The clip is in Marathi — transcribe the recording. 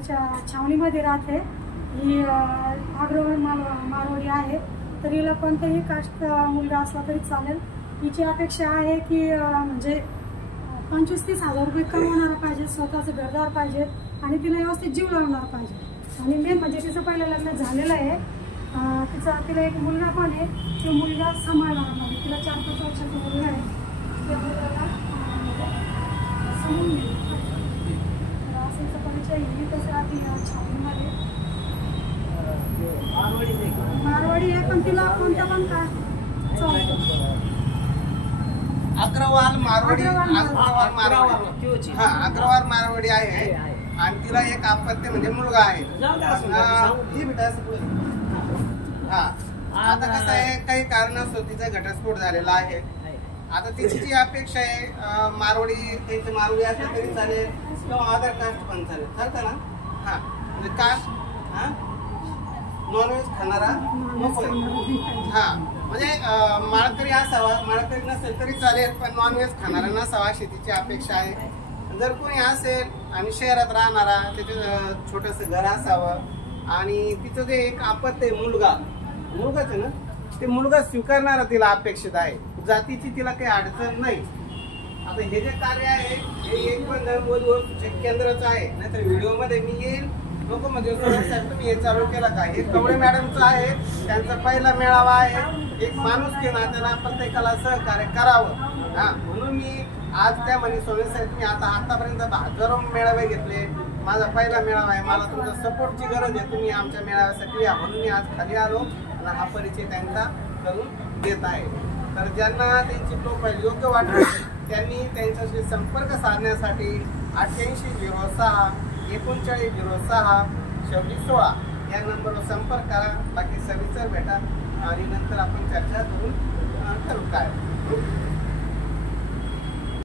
याच्या छावणीमध्ये राहते। ही अग्रवाल मारवाडी आहे, तर हिला कोणताही कास्ट मुलगा असला तरी चालेल। हिची अपेक्षा आहे की म्हणजे 25-30 हजार रुपये कमवणारा पाहिजे, स्वतःचं घरदार पाहिजे आणि तिला व्यवस्थित जीव लावणार पाहिजे। आणि मेन म्हणजे तिचं पहिलं लग्न झालेलं आहे, तिला एक मुलगा पण आहे, तो मुलगा सांभाळणार नाही। तिला 4-5 वर्षाचा मुलगा आहे, त्या मुलाला समजून घेईल। असेल परिचय ही कसं राहते छावणीमध्ये मारवाडी आहे, पण तिला कोणता पण का अग्रवाल मारवाडी अग्रवाल मारवाडी आहे आणि तिला एक अपत्य म्हणजे मुलगा आहे। आता कसं आहे, काही कारणास्तव तिचा घटस्फोट झालेला आहे। आता तिची जी अपेक्षा आहे मारवाडी, त्यांची मारवाडी असली तरी चालेल किंवा अदर कास्ट पण चालेल, चालतं ना। म्हणजे कास्ट नॉनव्हेज खाणारा नको, म्हणजे माळकरी असावा, माळकरी नसेल तरी चालेल पण नॉनव्हेज खाणारा नसावा अशी तिची अपेक्षा आहे। जर कोणी असेल आणि शहरात राहणारा, त्याचं छोटंसं घर असावं आणि तिचं जे एक अपत्य मुलगाच आहे ना, ते मुलगा स्वीकारणारा तिला अपेक्षित आहे। जातीची तिला काही अडचण नाही। आता हे जे कार्य आहे हे एक पण केंद्राचं आहे, नाहीतर व्हिडिओ मध्ये मी येईल लोक म्हणजे तुम्ही हे चालू केलं का, हे कवडे मॅडमचं आहे, त्यांचा पहिला मेळावा आहे। एक माणूस की नात्यानं प्रत्येकाला सहकार्य करावं, म्हणून मी आज त्या म्हणे सोने साहेब तुम्ही आतापर्यंत हजारो मेळावे घेतले, माझा पहिला मेळावा आहे, मला तुमचा सपोर्टची गरज आहे, तुम्ही आमच्या मेळाव्यासाठी या, म्हणून मी आज खाली आलो आणि हा परिचय त्यांचा करून देत आहे। तर ज्यांना त्यांची प्रोफाईल योग्य वाटली त्यांनी त्यांच्याशी संपर्क साधण्यासाठी 8806 3906 2616 या नंबरवर संपर्क करा। बाकी सविस्तर भेटा आणि नंतर आपण चर्चा करून ठरवू काय।